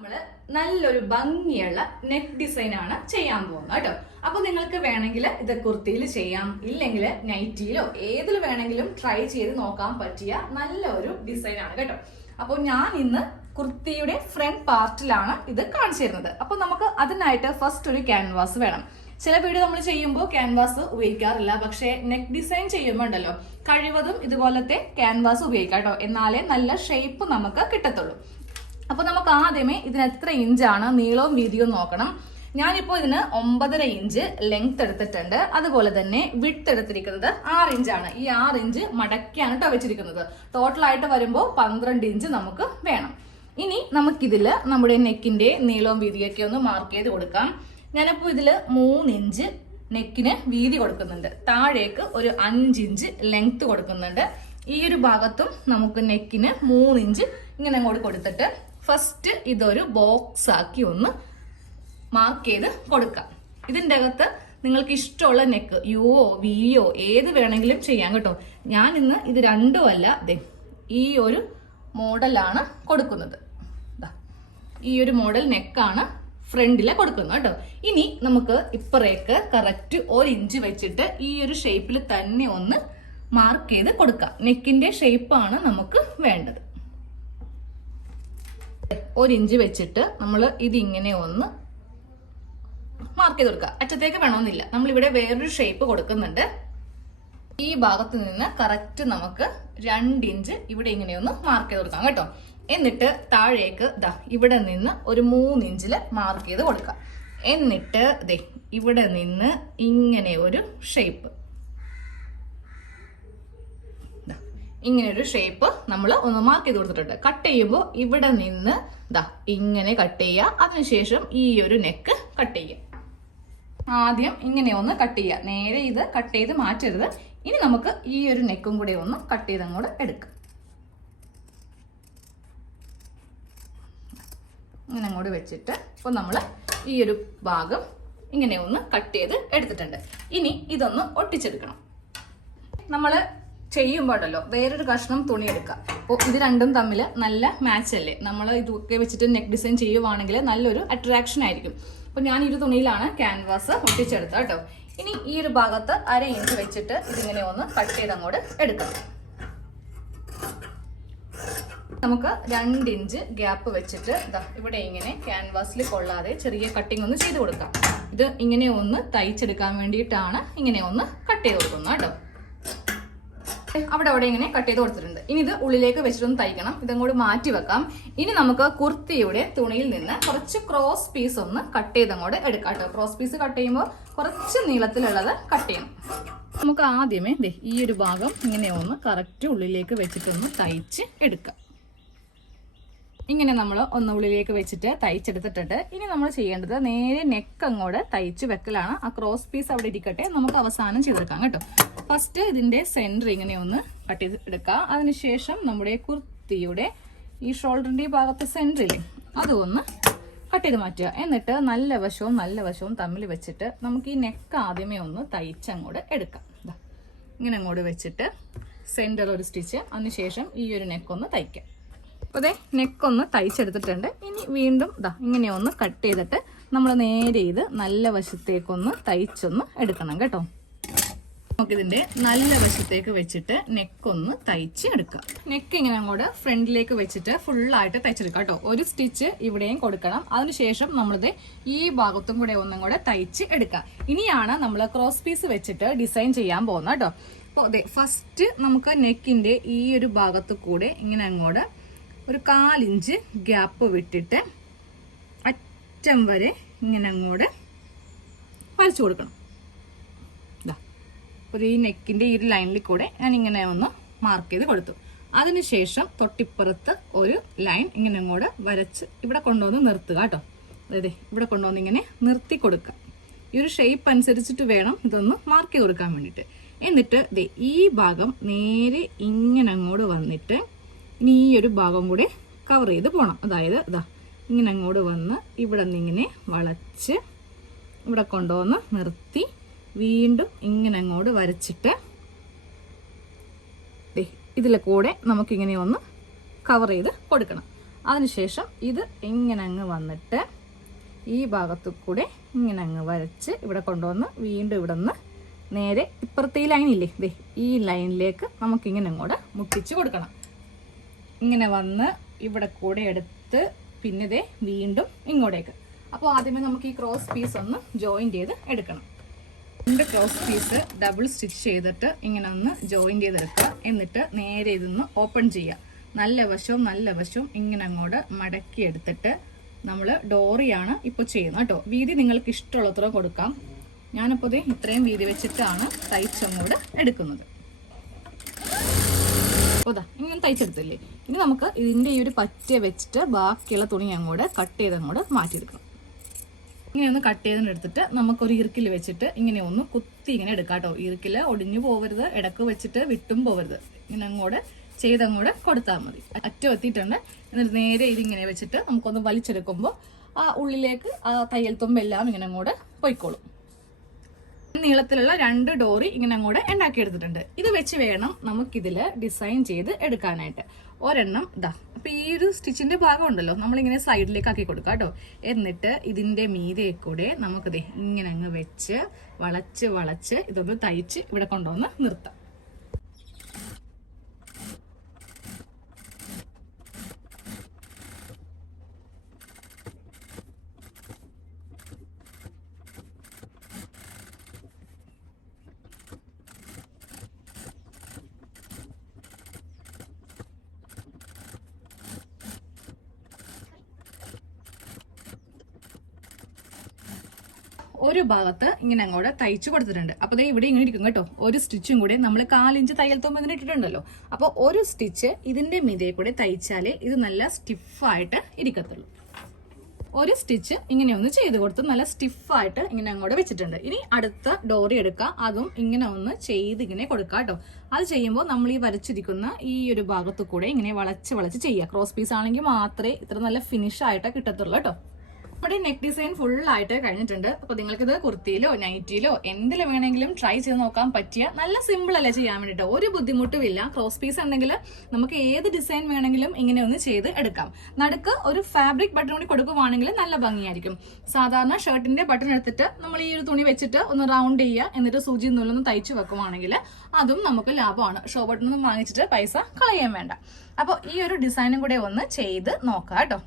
നമ്മൾ നല്ലൊരു ഭംഗിയുള്ള നെക്ക് ഡിസൈൻ ആണ് ചെയ്യാൻ പോകുന്നത് കേട്ടോ. അപ്പൊ നിങ്ങൾക്ക് വേണമെങ്കിൽ ഇത് കുർത്തിയിൽ ചെയ്യാം, ഇല്ലെങ്കിൽ നൈറ്റിയിലോ ഏതിൽ വേണമെങ്കിലും ട്രൈ ചെയ്ത് നോക്കാൻ പറ്റിയ നല്ലൊരു ഡിസൈൻ ആണ് കേട്ടോ. അപ്പോൾ ഞാൻ ഇന്ന് കുർത്തിയുടെ ഫ്രണ്ട് പാർട്ടിലാണ് ഇത് കാണിച്ചു തരുന്നത്. അപ്പൊ നമുക്ക് അതിനായിട്ട് ഫസ്റ്റ് ഒരു ക്യാൻവാസ് വേണം. ചില വീഡിയോ നമ്മൾ ചെയ്യുമ്പോൾ ക്യാൻവാസ് ഉപയോഗിക്കാറില്ല, പക്ഷേ നെക്ക് ഡിസൈൻ ചെയ്യുമ്പോൾ ഉണ്ടല്ലോ കഴിവതും ഇതുപോലത്തെ ക്യാൻവാസ് ഉപയോഗിക്കാം കേട്ടോ, എന്നാലേ നല്ല ഷേപ്പ് നമുക്ക് കിട്ടത്തുള്ളൂ. അപ്പൊ നമുക്ക് ആദ്യമേ ഇതിന് എത്ര ഇഞ്ചാണ് നീളവും വീതിയും നോക്കണം. ഞാനിപ്പോ ഇതിന് 9.5 ഇഞ്ച് ലെങ്ത് എടുത്തിട്ടുണ്ട്. അതുപോലെ തന്നെ വിഡ്ത്ത് എടുത്തിരിക്കുന്നത് 6 ഇഞ്ചാണ്. ഈ 6 ഇഞ്ച് മടക്കിയാണ് കേട്ടോ വെച്ചിരിക്കുന്നത്. ടോട്ടൽ ആയിട്ട് വരുമ്പോൾ 12 ഇഞ്ച് നമുക്ക് വേണം. ഇനി നമുക്കിതില് നമ്മുടെ നെക്കിന്റെ നീളവും വീതിയൊക്കെ ഒന്ന് മാർക്ക് ചെയ്ത് കൊടുക്കാം. ഞാനിപ്പോ ഇതില് 3 ഇഞ്ച് നെക്കിന് വീതി കൊടുക്കുന്നുണ്ട്, താഴേക്ക് ഒരു 5 ഇഞ്ച് ലെങ്ത് കൊടുക്കുന്നുണ്ട്. ഈ ഒരു ഭാഗത്തും നമുക്ക് നെക്കിന് 3 ഇഞ്ച് ഇങ്ങനെ അങ്ങോട്ട് കൊടുത്തിട്ട് ഫസ്റ്റ് ഇതൊരു ബോക്സ് ആക്കി ഒന്ന് മാർക്ക് ചെയ്ത് കൊടുക്കാം. ഇതിൻ്റെ അകത്ത് നിങ്ങൾക്ക് ഇഷ്ടമുള്ള നെക്ക് യുവോ വിയോ ഏത് വേണമെങ്കിലും ചെയ്യാം കേട്ടോ. ഞാൻ ഇന്ന് ഇത് രണ്ടും അല്ല, ഈ ഒരു മോഡലാണ് കൊടുക്കുന്നത്. ഈ ഒരു മോഡൽ നെക്കാണ് ഫ്രണ്ടിലെ കൊടുക്കുന്നത് കേട്ടോ. ഇനി നമുക്ക് ഇപ്പറേക്ക് കറക്റ്റ് 1 ഇഞ്ച് വെച്ചിട്ട് ഈ ഒരു ഷേപ്പിൽ തന്നെ ഒന്ന് മാർക്ക് ചെയ്ത് കൊടുക്കാം. നെക്കിന്റെ ഷേപ്പാണ് നമുക്ക് വേണ്ടത്. 1 ഇഞ്ച് വെച്ചിട്ട് നമ്മൾ ഇതിങ്ങനെ ഒന്ന് മാർക്ക് ചെയ്ത് കൊടുക്കുക. അറ്റത്തേക്ക് വേണമെന്നില്ല, നമ്മളിവിടെ വേറൊരു ഷേപ്പ് കൊടുക്കുന്നുണ്ട്. ഈ ഭാഗത്ത് നിന്ന് കറക്റ്റ് നമുക്ക് 2 ഇഞ്ച് ഇവിടെ ഇങ്ങനെ ഒന്ന് മാർക്ക് ചെയ്ത് കൊടുക്കാം കേട്ടോ. എന്നിട്ട് താഴേക്ക് ഇവിടെ നിന്ന് ഒരു 3 ഇഞ്ചില് മാർക്ക് ചെയ്ത് കൊടുക്കാം. എന്നിട്ട് ഇവിടെ നിന്ന് ഇങ്ങനെ ഒരു ഷേപ്പ്, ഇങ്ങനെ ഒരു ഷേപ്പ് നമ്മൾ ഒന്ന് മാർക്ക് ചെയ്ത് കൊടുത്തിട്ടുണ്ട്. കട്ട് ചെയ്യുമ്പോൾ ഇവിടെ നിന്ന് ഇങ്ങനെ കട്ട് ചെയ്യുക. അതിനുശേഷം ഈ ഒരു നെക്ക് കട്ട് ചെയ്യുക. ആദ്യം ഇങ്ങനെ ഒന്ന് കട്ട് ചെയ്യുക, നേരെ ഇത് കട്ട് ചെയ്ത് മാറ്റരുത്. ഇനി നമുക്ക് ഈ ഒരു നെക്കും കൂടെ ഒന്ന് കട്ട് ചെയ്ത് അങ്ങോട്ട് എടുക്കാം. ഇങ്ങനെ അങ്ങോട്ട് വെച്ചിട്ട് ഇപ്പൊ നമ്മൾ ഈ ഒരു ഭാഗം ഇങ്ങനെ ഒന്ന് കട്ട് ചെയ്ത് എടുത്തിട്ടുണ്ട്. ഇനി ഇതൊന്ന് ഒട്ടിച്ചെടുക്കണം. നമ്മൾ ചെയ്യുമ്പോഴല്ലോ വേറൊരു കഷ്ണം തുണി എടുക്കുക. അപ്പോൾ ഇത് രണ്ടും തമ്മിൽ നല്ല മാച്ച് അല്ലേ? നമ്മൾ ഇതൊക്കെ വെച്ചിട്ട് നെക്ക് ഡിസൈൻ ചെയ്യുവാണെങ്കിൽ നല്ലൊരു അട്രാക്ഷൻ ആയിരിക്കും. അപ്പോൾ ഞാൻ ഈ ഒരു തുണിയിലാണ് ക്യാൻവാസ് ഒട്ടിച്ചെടുത്തത് കേട്ടോ. ഇനി ഈ ഒരു ഭാഗത്ത് 1/2 ഇഞ്ച് വെച്ചിട്ട് ഇതിങ്ങനെ ഒന്ന് കട്ട് ചെയ്ത് അങ്ങോട്ട് എടുക്കാം. നമുക്ക് 2 ഇഞ്ച് ഗ്യാപ്പ് വെച്ചിട്ട് ഇവിടെ ഇങ്ങനെ ക്യാൻവാസിൽ കൊള്ളാതെ ചെറിയ കട്ടിങ് ഒന്ന് ചെയ്ത് കൊടുക്കാം. ഇത് ഇങ്ങനെ ഒന്ന് തയ്ച്ചെടുക്കാൻ വേണ്ടിയിട്ടാണ് ഇങ്ങനെ ഒന്ന് കട്ട് ചെയ്ത് കൊടുക്കുന്നത് കേട്ടോ. അവിടെ ഇങ്ങനെ കട്ട് ചെയ്ത് കൊടുത്തിട്ടുണ്ട്. ഇനി ഇത് ഉള്ളിലേക്ക് വെച്ചിട്ടൊന്ന് തയ്ക്കണം. ഇതങ്ങോട്ട് മാറ്റി വെക്കാം. ഇനി നമുക്ക് കുർത്തിയുടെ തുണിയിൽ നിന്ന് കുറച്ച് ക്രോസ് പീസ് ഒന്ന് കട്ട് ചെയ്ത് അങ്ങോട്ട് എടുക്കാം കേട്ടോ. ക്രോസ് പീസ് കട്ട് ചെയ്യുമ്പോൾ കുറച്ച് നീളത്തിലുള്ളത് കട്ട് ചെയ്യണം. നമുക്ക് ആദ്യമേ ഈ ഒരു ഭാഗം ഇങ്ങനെ ഒന്ന് കറക്റ്റ് ഉള്ളിലേക്ക് വെച്ചിട്ടൊന്ന് തയ്ച്ച് എടുക്കാം. ഇങ്ങനെ നമ്മൾ ഒന്ന് ഉള്ളിലേക്ക് വെച്ചിട്ട് തയ്ച്ചെടുത്തിട്ടുണ്ട്. ഇനി നമ്മൾ ചെയ്യേണ്ടത് നേരെ നെക്ക് അങ്ങോട്ട് തയ്ച്ച് വെക്കലാണ്. ആ ക്രോസ് പീസ് അവിടെ ഇരിക്കട്ടെ, നമുക്ക് അവസാനം ചെയ്തെടുക്കാം കേട്ടോ. ഫസ്റ്റ് ഇതിന്റെ സെന്റർ ഇങ്ങനെ ഒന്ന് കട്ട് ചെയ്ത് എടുക്കുക. അതിനുശേഷം നമ്മുടെ കുർത്തിയുടെ ഈ ഷോൾഡറിന്റെ ഭാഗത്ത് സെന്ററില്ലേ അതൊന്ന് കട്ട് ചെയ്ത് മാറ്റുക. എന്നിട്ട് നല്ല വശവും തമ്മിൽ വെച്ചിട്ട് നമുക്ക് ഈ നെക്ക് ആദ്യമേ ഒന്ന് തയ്ച്ചങ്ങോട്ട് എടുക്കാം. ഇങ്ങനെ അങ്ങോട്ട് വെച്ചിട്ട് സെന്റർ ഒരു സ്റ്റിച്ച്, അതിനുശേഷം ഈ ഒരു നെക്കൊന്ന് തയ്ക്കാം. അപ്പോൾ നെക്കൊന്ന് തയ്ച്ചെടുത്തിട്ടുണ്ട്. ഇനി വീണ്ടും ഇങ്ങനെ ഒന്ന് കട്ട് ചെയ്തിട്ട് നമ്മൾ നേരെ ഇത് നല്ല വശത്തേക്കൊന്ന് തയ്ച്ചൊന്ന് എടുക്കണം കേട്ടോ. നമുക്കിതിന്റെ നല്ല വശത്തേക്ക് വെച്ചിട്ട് നെക്കൊന്ന് തയ്ച്ച് എടുക്കാം. നെക്ക് ഇങ്ങനെ അങ്ങോട്ട് ഫ്രണ്ടിലേക്ക് വെച്ചിട്ട് ഫുള്ളായിട്ട് തയ്ച്ചെടുക്കാം കേട്ടോ. ഒരു സ്റ്റിച്ച് ഇവിടെയും കൊടുക്കണം. അതിനുശേഷം നമ്മളിത് ഈ ഭാഗത്തും കൂടെ ഒന്നും കൂടെ തയ്ച്ച് എടുക്കാം. ഇനിയാണ് നമ്മൾ ക്രോസ് പീസ് വെച്ചിട്ട് ഡിസൈൻ ചെയ്യാൻ പോകുന്നത് കേട്ടോ. അപ്പോൾ ഫസ്റ്റ് നമുക്ക് നെക്കിന്റെ ഈ ഒരു ഭാഗത്ത് കൂടെ ഇങ്ങനെ അങ്ങോട്ട് ഒരു 1/4 ഇഞ്ച് ഗ്യാപ്പ് വിട്ടിട്ട് അറ്റം വരെ ഇങ്ങനെ അങ്ങോട്ട് വലിച്ചു കൊടുക്കണം. ഒരു ഈ നെക്കിന്റെ ഈ ഒരു ലൈനിൽ കൂടെ ഞാൻ ഇങ്ങനെ ഒന്ന് മാർക്ക് ചെയ്ത് കൊടുത്തു. അതിനുശേഷം തൊട്ടിപ്പുറത്ത് ഒരു ലൈൻ ഇങ്ങനെ അങ്ങോട്ട് വരച്ച് ഇവിടെ കൊണ്ടുവന്ന് നിർത്തുക കേട്ടോ. അതായത് ഇവിടെ കൊണ്ടുവന്ന് ഇങ്ങനെ നിർത്തി കൊടുക്കുക. ഈ ഒരു ഷേപ്പ് അനുസരിച്ചിട്ട് വേണം ഇതൊന്ന് മാർക്ക് ചെയ്ത് കൊടുക്കാൻ വേണ്ടിയിട്ട്. എന്നിട്ട് ഈ ഭാഗം നേരെ ഇങ്ങനെ അങ്ങോട്ട് വന്നിട്ട് ഇനി ഈ ഒരു ഭാഗം കൂടി കവർ ചെയ്ത് പോകണം. അതായത് ഇങ്ങനെ അങ്ങോട്ട് വന്ന് ഇവിടെ നിന്ന് ഇങ്ങനെ വളച്ച് ഇവിടെ കൊണ്ടുവന്ന് നിർത്തി വീണ്ടും ഇങ്ങനെ അങ്ങോട്ട് വരച്ചിട്ട് ഇതിലെ കൂടെ നമുക്കിങ്ങനെ ഒന്ന് കവർ ചെയ്ത് കൊടുക്കണം. അതിനുശേഷം ഇത് ഇങ്ങനെ അങ്ങ് വന്നിട്ട് ഈ ഭാഗത്തു കൂടെ ഇങ്ങനെ അങ്ങ് വരച്ച് ഇവിടെ കൊണ്ടുവന്ന് വീണ്ടും ഇവിടെ നിന്ന് നേരെ ഇപ്പുറത്തെ ഈ ലൈനില്ലേ, ദേ ഈ ലൈനിലേക്ക് നമുക്കിങ്ങനെ അങ്ങോട്ട് മുട്ടിച്ച് കൊടുക്കണം. ഇങ്ങനെ വന്ന് ഇവിടെ കൂടെ എടുത്ത് പിന്നെ ദേ വീണ്ടും ഇങ്ങോട്ടേക്ക്. അപ്പോൾ ആദ്യമേ നമുക്ക് ഈ ക്രോസ് പീസ് ഒന്ന് ജോയിൻ ചെയ്ത് എടുക്കണം. 2 ക്രോസ് പീസ് ഡബിൾ സ്റ്റിച്ച് ചെയ്തിട്ട് ഇങ്ങനെ ഒന്ന് ജോയിൻ ചെയ്തെടുക്കുക. എന്നിട്ട് നേരെ ഇതൊന്ന് ഓപ്പൺ ചെയ്യുക. നല്ല വശവും ഇങ്ങനെ അങ്ങോട്ട് മടക്കി എടുത്തിട്ട് നമ്മൾ ഡോറിയാണ് ഇപ്പോൾ ചെയ്യുന്നത് കേട്ടോ. വീതി നിങ്ങൾക്ക് ഇഷ്ടമുള്ളത്ര കൊടുക്കാം. ഞാനിപ്പോൾ ഇത്രയും വീതി വെച്ചിട്ടാണ് തയ്ച്ചങ്ങോട്ട് എടുക്കുന്നത്. അപ്പോൾ ഇങ്ങനെ തയ്ച്ചെടുത്തില്ലേ, ഇനി നമുക്ക് ഇതിൻ്റെ ഈ ഒരു പറ്റിയ വെച്ചിട്ട് ബാക്കിയുള്ള തുണി അങ്ങോട്ട് കട്ട് ചെയ്തങ്ങോട്ട് മാറ്റിയെടുക്കണം. ഇങ്ങനെ ഒന്ന് കട്ട് ചെയ്തെടുത്തിട്ട് നമുക്കൊരു ഇറുക്കിൽ വെച്ചിട്ട് ഇങ്ങനെ ഒന്ന് കുത്തി ഇങ്ങനെ എടുക്കാം കേട്ടോ. ഇറുക്കിൽ ഒടിഞ്ഞു പോകരുത്, ഇടക്ക് വെച്ചിട്ട് വിട്ടും പോകരുത്. ഇങ്ങനെ അങ്ങോട്ട് ചെയ്തങ്ങോട്ട് കൊടുത്താൽ മതി. അറ്റം എത്തിയിട്ടുണ്ട്. എന്നിട്ട് നേരെ ഇതിങ്ങനെ വെച്ചിട്ട് നമുക്കൊന്ന് വലിച്ചെടുക്കുമ്പോൾ ആ ഉള്ളിലേക്ക് ആ തയ്യൽ തുമ്പെല്ലാം ഇങ്ങനെ അങ്ങോട്ട് പൊയ്ക്കോളും. നീളത്തിലുള്ള 2 ഡോറി ഇങ്ങനെ അങ്ങോട്ട് ഉണ്ടാക്കിയെടുത്തിട്ടുണ്ട്. ഇത് വെച്ച് വേണം നമുക്കിതിൽ ഡിസൈൻ ചെയ്ത് എടുക്കാനായിട്ട്. ഒരെണ്ണം ഇതാ. അപ്പൊ ഈ ഒരു സ്റ്റിച്ചിന്റെ ഭാഗം ഉണ്ടല്ലോ, നമ്മളിങ്ങനെ സൈഡിലേക്ക് ആക്കി കൊടുക്കാം കേട്ടോ. എന്നിട്ട് ഇതിന്റെ മീതെ കൂടെ നമുക്കിത് ഇങ്ങനെ അങ്ങ് വെച്ച് വളച്ച് ഇതൊന്ന് തയ്ച്ച് ഇവിടെ കൊണ്ടുവന്ന് നിർത്താം. ഒരു ഭാഗത്ത് ഇങ്ങനെ അങ്ങോട്ട് തയ്ച്ചു കൊടുത്തിട്ടുണ്ട്. അപ്പോൾ ഇവിടെ ഇങ്ങനെ ഇരിക്കും കേട്ടോ. ഒരു സ്റ്റിച്ചും കൂടെ നമ്മൾ 4 ഇഞ്ച് തയ്യൽ തുമ്പ് ഇട്ടിട്ടുണ്ടല്ലോ. അപ്പോൾ ഒരു സ്റ്റിച്ച് ഇതിന്റെ മീതെ കൂടെ തയ്ച്ചാലേ ഇത് നല്ല സ്റ്റിഫായിട്ട് ഇരിക്കത്തുള്ളൂ. ഒരു സ്റ്റിച്ച് ഇങ്ങനെ ഒന്ന് ചെയ്ത് കൊടുത്ത് നല്ല സ്റ്റിഫായിട്ട് ഇങ്ങനെ അങ്ങോട്ട് വെച്ചിട്ടുണ്ട്. ഇനി അടുത്ത ഡോറി എടുക്കുക. അതും ഇങ്ങനെ ഒന്ന് ചെയ്ത് ഇങ്ങനെ കൊടുക്കുക കേട്ടോ. അത് ചെയ്യുമ്പോൾ നമ്മൾ ഈ വരച്ചിരിക്കുന്ന ഈ ഒരു ഭാഗത്തു കൂടെ ഇങ്ങനെ വളച്ച് ചെയ്യുക. ക്രോസ് പീസ് ആണെങ്കിൽ മാത്രമേ ഇത്ര നല്ല ഫിനിഷ് ആയിട്ട് കിട്ടത്തുള്ളൂ കേട്ടോ. നമ്മുടെ നെക്ക് ഡിസൈൻ ഫുൾ ആയിട്ട് കഴിഞ്ഞിട്ടുണ്ട്. അപ്പോൾ നിങ്ങൾക്കിത് കുർത്തിയിലോ നൈറ്റിയിലോ എന്തിലും വേണമെങ്കിലും ട്രൈ ചെയ്ത് നോക്കാൻ പറ്റിയ നല്ല സിമ്പിൾ അല്ലേ ചെയ്യാൻ വേണ്ടിയിട്ട്. ഒരു ബുദ്ധിമുട്ടും ഇല്ല. ക്രോസ് പീസ് ഉണ്ടെങ്കിൽ നമുക്ക് ഏത് ഡിസൈൻ വേണമെങ്കിലും ഇങ്ങനെ ഒന്ന് ചെയ്ത് എടുക്കാം. നടുക്ക് ഒരു ഫാബ്രിക് ബട്ടൺ കൂടി കൊടുക്കുവാണെങ്കിൽ നല്ല ഭംഗിയായിരിക്കും. സാധാരണ ഷർട്ടിന്റെ ബട്ടൺ എടുത്തിട്ട് നമ്മൾ ഈ ഒരു തുണി വെച്ചിട്ട് ഒന്ന് റൗണ്ട് ചെയ്യുക. എന്നിട്ട് സൂചി നൂലൊന്ന് തയ്ച്ചു വെക്കുവാണെങ്കിൽ അതും നമുക്ക് ലാഭമാണ്. ഷോ ബട്ടൺ ഒന്നും വാങ്ങിച്ചിട്ട് പൈസ കളയാൻ വേണ്ട. അപ്പോൾ ഈ ഒരു ഡിസൈനും കൂടെ ഒന്ന് ചെയ്ത് നോക്കാം കേട്ടോ.